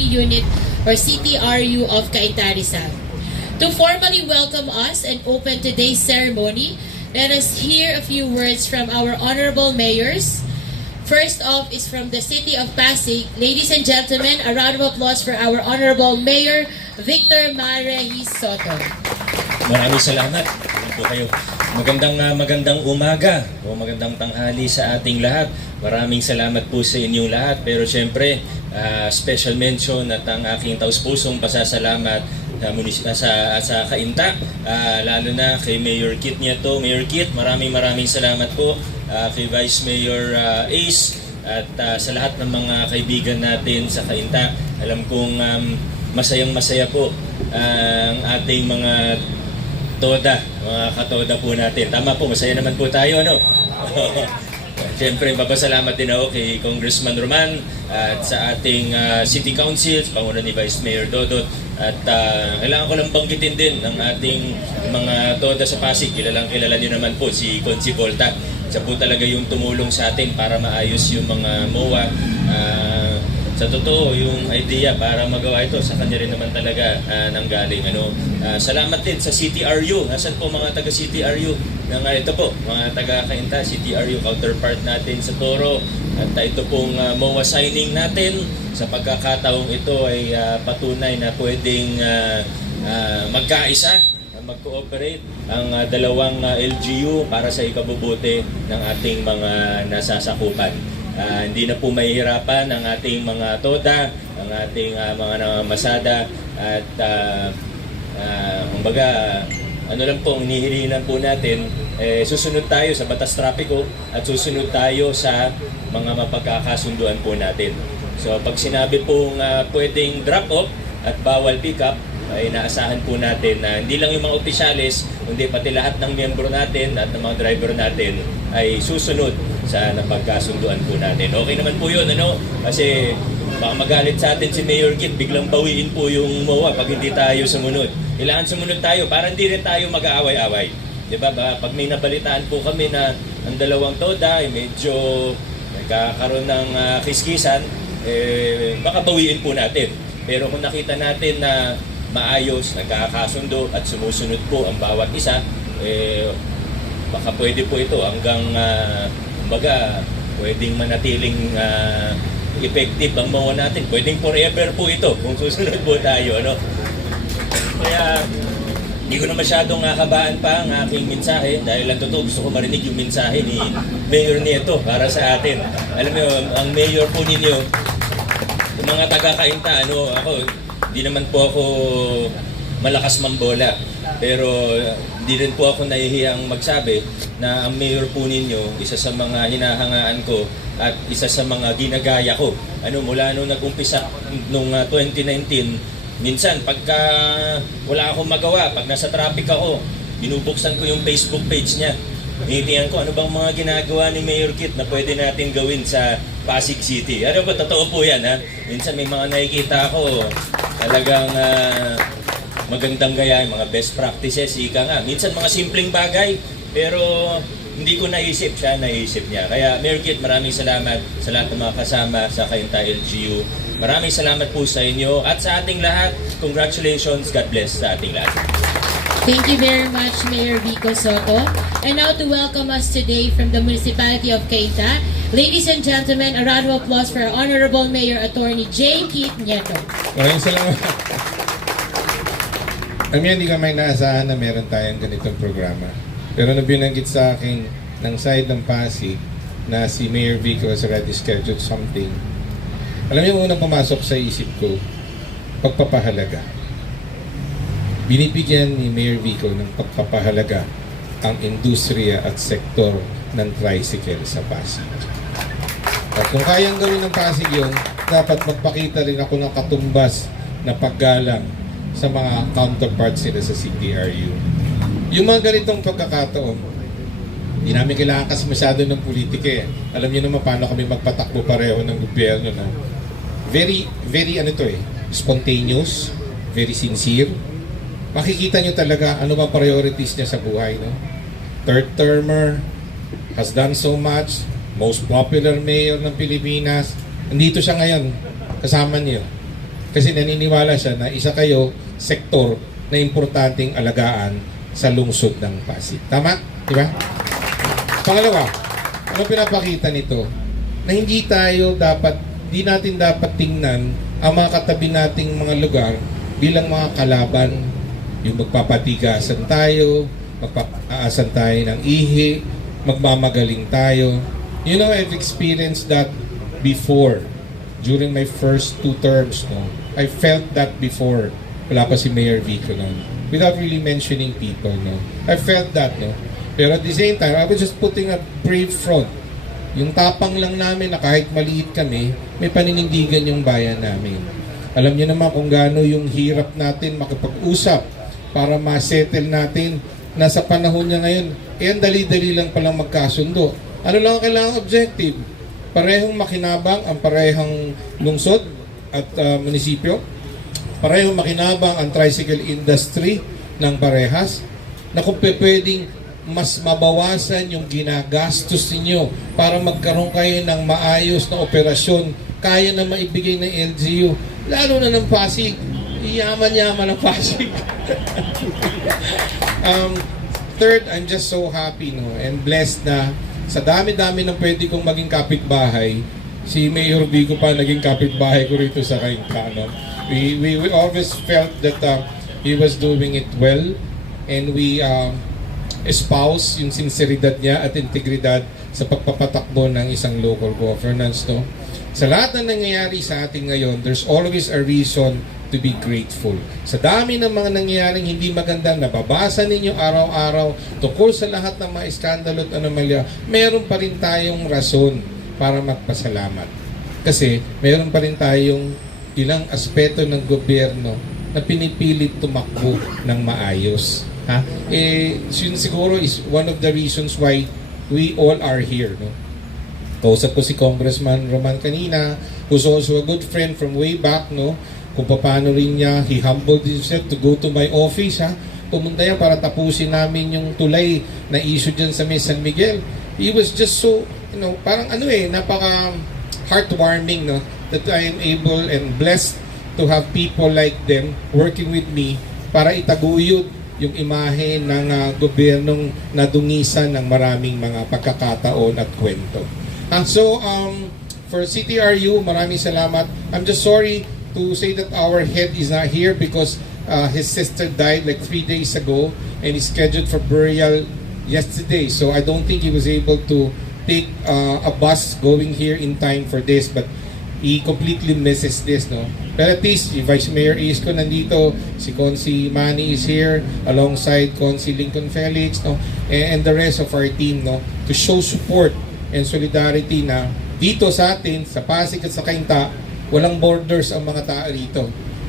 Unit or CTRU of Cainta Rizal. To formally welcome us and open today's ceremony, let us hear a few words from our honorable mayors. First off is from the city of Pasig. Ladies and gentlemen, a round of applause for our honorable Mayor Victor Marehis Soto. Maraming salamat. Po kayo. Magandang umaga o magandang tanghali sa ating lahat. Maraming salamat po sa inyong lahat. Pero syempre, special mention at ang aking taus-pusong pasasalamat sa Cainta, lalo na kay Mayor Kit Nieto. Mayor Kit, maraming salamat po. Kay Vice Mayor Ace at sa lahat ng mga kaibigan natin sa Cainta. Alam kong masayang-masaya po ang ating mga toda, mga katoda po natin. Tama po, masaya naman po tayo, ano? Siyempre, papasalamat din ako kay Congressman Roman at sa ating City Council, sa panguna ni Vice Mayor Dodot. At kailangan ko lang banggitin din ng ating mga toda sa Pasig. Kilala niyo naman po si Consi Volta. Siya po talaga yung tumulong sa atin para maayos yung mga MOA. Sa totoo, yung idea para magawa ito, sa kanya rin naman talaga nanggaling. Salamat din sa CTRU. Nasaan po mga taga CTRU? Ito po, mga taga Cainta, CTRU counterpart natin sa Toro. At ito pong MOA signing natin. Sa pagkakataong ito ay patunay na pwedeng magkaisa, mag-cooperate ang dalawang LGU para sa ikabubuti ng ating mga nasasakupan. Hindi na po mahihirapan ang ating mga toda, ang ating mga masada at kumbaga, ano lang po ang hinihilingan po natin, susunod tayo sa batas trapiko at susunod tayo sa mga mapagkakasunduan po natin. So pag sinabi pong pwedeng drop off at bawal pick up, ay inaasahan po natin na hindi lang yung mga opisyalis, kundi pati lahat ng miyembro natin at ng mga driver natin ay susunod sa napagkasunduan po natin. Okay naman po yun, Kasi baka magalit sa atin si Mayor Kit, biglang bawiin po yung MOA pag hindi tayo sumunod. Kailangan sumunod tayo para hindi rin tayo mag-aaway-away. Diba? Pag may nabalitaan po kami na ang dalawang toda ay medyo nagkakaroon ng kiskisan, baka bawiin po natin. Pero kung nakita natin na maayos, nagkakasundo at sumusunod po ang bawat isa, baka pwede po ito hanggang kumbaga, pwedeng manatiling effective ang MOA natin. Pwedeng forever po ito kung susunod po tayo. Kaya hindi ko na masyadong kabaan pa ang aking mensahe dahil lang totoo gusto ko marinig yung mensahe ni Mayor Nieto para sa atin. Alam mo, ang mayor po ninyo, yung mga taga-Cainta, ako, hindi naman po ako malakas mambola. Pero hindi rin po ako nahihiyang magsabi na ang mayor po ninyo, isa sa mga hinahangaan ko at isa sa mga ginagaya ko. Mula nung nag-umpisa nung 2019, minsan pagka wala akong magawa, pag nasa traffic ako, binubuksan ko yung Facebook page niya. Hinihingan ko ano bang mga ginagawa ni Mayor Kit na pwede natin gawin sa Pasig City. Totoo po yan, ha? Minsan may mga nakikita ako talagang magandang gaya, mga best practices, ika nga. Minsan mga simpleng bagay, pero hindi ko naisip, siya naisip niya. Kaya Mayor Kit, maraming salamat sa lahat ng mga kasama sa Cainta LGU. Maraming salamat po sa inyo at sa ating lahat. Congratulations, God bless sa ating lahat. Thank you very much, Mayor Vico Soto. And now to welcome us today from the Municipality of Cainta, ladies and gentlemen, a round of applause for our Honorable Mayor Attorney J. Kit Nieto. Maraming salamat. Hindi ka may naasahan na meron tayong ganitong programa. Pero nabinanggit sa akin ng side ng Pasig na si Mayor Vico has already scheduled something. Alam niyo, unang pumasok sa isip ko, pagpapahalaga. Binibigyan ni Mayor Vico ng pagpapahalaga ang industriya at sektor ng tricycle sa Pasig. At kung kayang gawin ng Pasig yun, dapat magpakita rin ako ng katumbas na paggalang sa mga counterparts nila sa CTRU. Yung mga ganitong pagkakataon, hindi namin kailangan kasi masyado ng politika. Alam niyo naman paano kami magpatakbo pareho ng gobyerno. Very spontaneous, very sincere. Makikita nyo talaga ano ba priorities niya sa buhay. Third termer, has done so much, most popular mayor ng Pilipinas. Nandito siya ngayon, kasama niyo. Kasi naniniwala siya na isa kayo sektor na importanteng alagaan sa lungsod ng Pasig. Tama? Di ba? Pangalawa, ano pinapakita nito? Na hindi natin dapat tingnan ang mga katabi nating mga lugar bilang mga kalaban. Yung magpapatigasan tayo, magpapaasan tayo ng ihi, magmamagaling tayo. You know, I've experienced that before during my first 2 terms. No? I felt that before. Wala pa si Mayor Vico noon. Without really mentioning people. No? I felt that. No? Pero at the same time, I was just putting a brave front. Yung tapang lang namin na kahit maliit kami, may paninindigan yung bayan namin. Alam niyo naman kung gaano yung hirap natin makipag-usap para ma-settle natin na sa panahon niya ngayon, ang dali-dali lang palang magkasundo. Ano lang ang kailangang objective? Parehong makinabang ang parehang lungsod at munisipyo. Parehong makinabang ang tricycle industry ng parehas. Na kung pwedeng mas mabawasan yung ginagastos ninyo para magkaroon kayo ng maayos na operasyon, kaya na maibigay ng LGU, lalo na ng Pasig. Yaman-yaman ng Pasig. Third, I'm just so happy and blessed na sa dami-dami ng pwede kong maging kapitbahay, si Mayor Vico pa naging kapitbahay ko rito sa Cainta. We always felt that he was doing it well, and we espouse yung sinseridad niya at integridad sa pagpapatakbo ng isang local governance. Sa lahat na nangyayari sa atin ngayon, there's always a reason to be grateful. Sa dami ng mga nangyayaring hindi magandang nababasa ninyo araw-araw tungkol sa lahat ng mga iskandalo at anomalya, meron pa rin tayong rason para magpasalamat. Kasi meron pa rin tayong ilang aspeto ng gobyerno na pinipilit tumakbo ng maayos. Yun siguro is one of the reasons why we all are here. Kausap ko si Congressman Roman kanina, who's also a good friend from way back, kung paano rin niya, he humbled himself to go to my office, pumunta yan para tapusin namin yung tulay na issue dyan sa May San Miguel. He was just so, parang napaka heartwarming, that I am able and blessed to have people like them working with me para itaguyod yung imahe ng gobyernong nadungisan ng maraming mga pagkakataon at kwento. For CTRU, maraming salamat. I'm just sorry to say that our head is not here because his sister died like 3 days ago and is scheduled for burial yesterday. So I don't think he was able to take a bus going here in time for this, but he completely misses this. Pero at least, si Vice Mayor Isko nandito, si Consi Manny is here, alongside Consi Lincoln Felix, and the rest of our team, to show support and solidarity na dito sa atin, sa Pasig at sa Cainta, walang borders ang mga tao rito.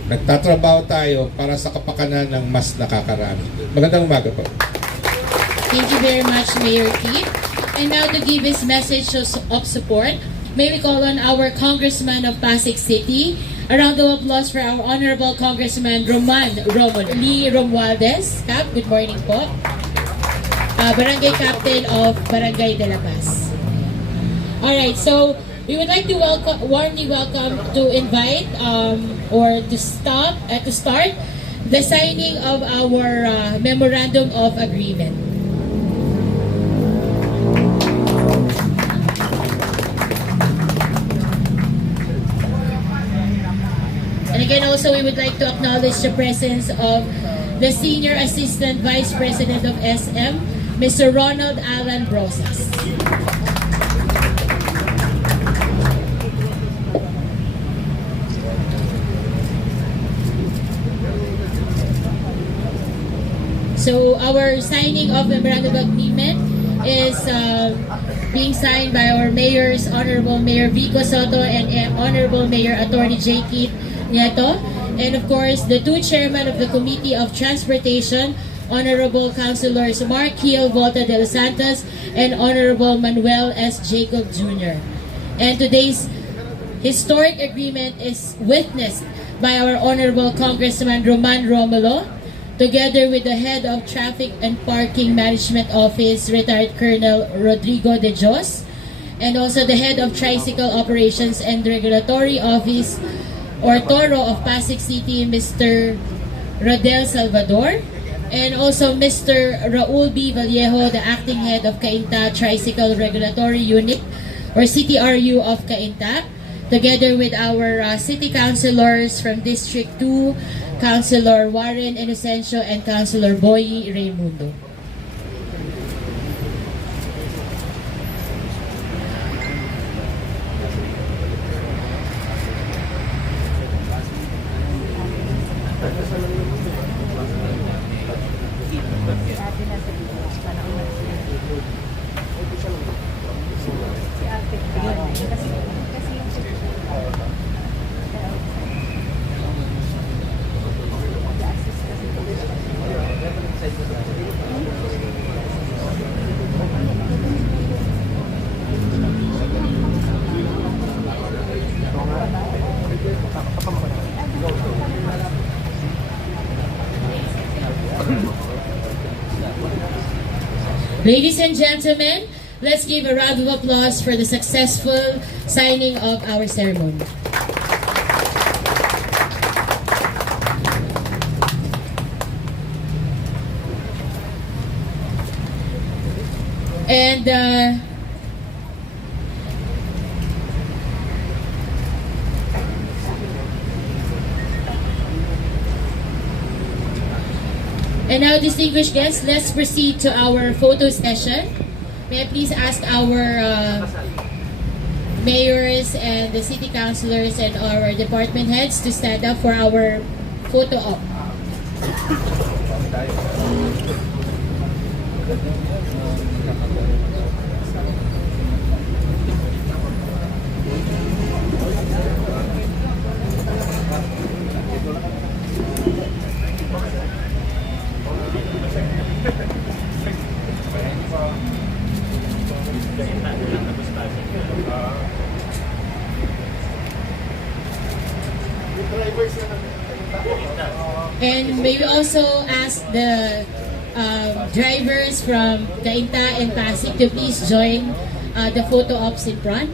Nagtatrabaho tayo para sa kapakanan ng mas nakakarami. Magandang umaga po. Thank you very much, Mayor Keith. And now to give his message of support, may we call on our Congressman of Pasig City. A round of applause for our Honorable Congressman Lee Romualdez. Cap, good morning po. Barangay Captain of Barangay de la Paz. Alright, so we would like to warmly welcome to invite or to start the signing of our Memorandum of Agreement. And again, also, we would like to acknowledge the presence of the Senior Assistant Vice President of SM, Mr. Ronald Alan Brosas. So, our signing of Memorandum of Agreement is being signed by our mayors, Honorable Mayor Vico Soto and Honorable Mayor Attorney J. Keith Nieto, and of course the two chairmen of the Committee of Transportation, Honorable Councilors Mark Hill Volta de los Santos and Honorable Manuel S. Jacob Jr. And today's historic agreement is witnessed by our Honorable Congressman Roman Romulo, together with the Head of Traffic and Parking Management Office, retired Colonel Rodrigo de Jos, and also the Head of Tricycle Operations and Regulatory Office, or Toro of Pasig City, Mr. Rodel Salvador, and also Mr. Raul B. Vallejo, the acting head of Cainta Tricycle Regulatory Unit, or CTRU of Cainta, together with our city councilors from District 2, Councilor Warren Inocencio and Councilor Boy Raimundo. Ladies and gentlemen, let's give a round of applause for the successful signing of our ceremony. And now, distinguished guests, let's proceed to our photo session. May I please ask our mayors and the city councilors and our department heads to stand up for our photo op. And may we also ask the drivers from Cainta and Pasig to please join the photo ops in front.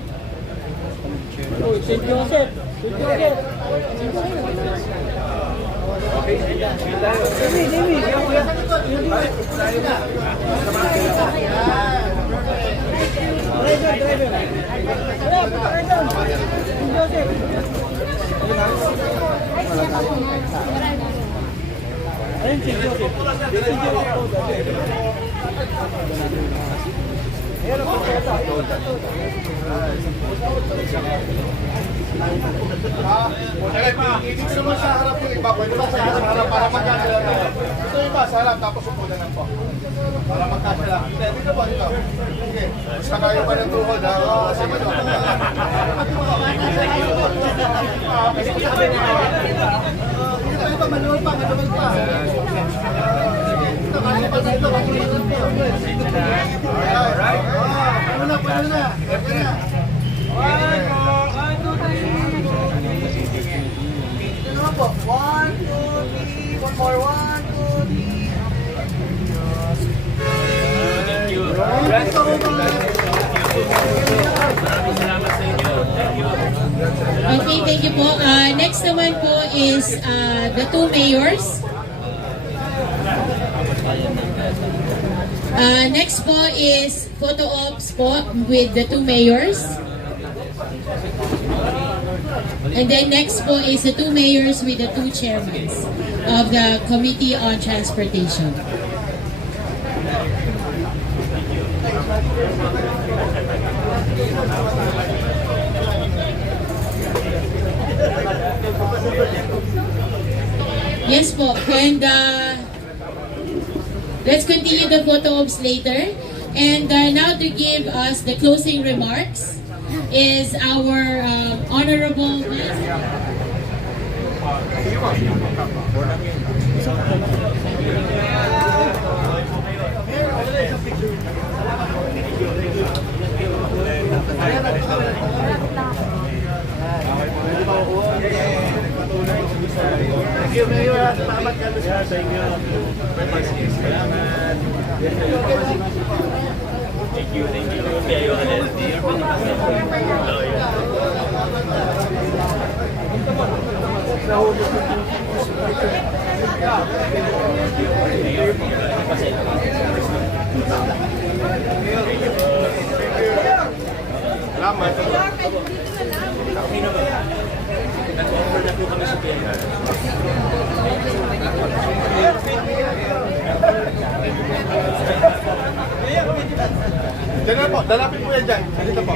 Ibig naman sa harap yung iba, pwede ba sa harap para magkasala tayo? Ito yung iba, sa harap, tapos upo na lang po. Para magkasala. Hindi, dito po, dito. Sige, basta kayo pa ng tuhod, ha? Sige, ito. Ito, maluwal pa, maluwal pa. Ito, kaya pa dito, alright. Ano na, pwede na. Pwede na. Po. 1, 2, 3. One more. 1, 2, 3. Thank you. Thank you so much. Salamat sa inyo. Thank you. Okay, thank you po. Next naman po is the two mayors. Next po is photo ops po with the two mayors. And then next po is the two mayors with the two chairmen of the Committee on Transportation. Yes po, and let's continue the photo ops later. And now to give us the closing remarks is our Honorable Thank you, Mayor. Salamat ka sa inyo. Salamat. Thank you. Kaya yung Salamat. Nag-offer na po kami sa PNR. Diyan na po, lalapit po yan dyan. Dito po.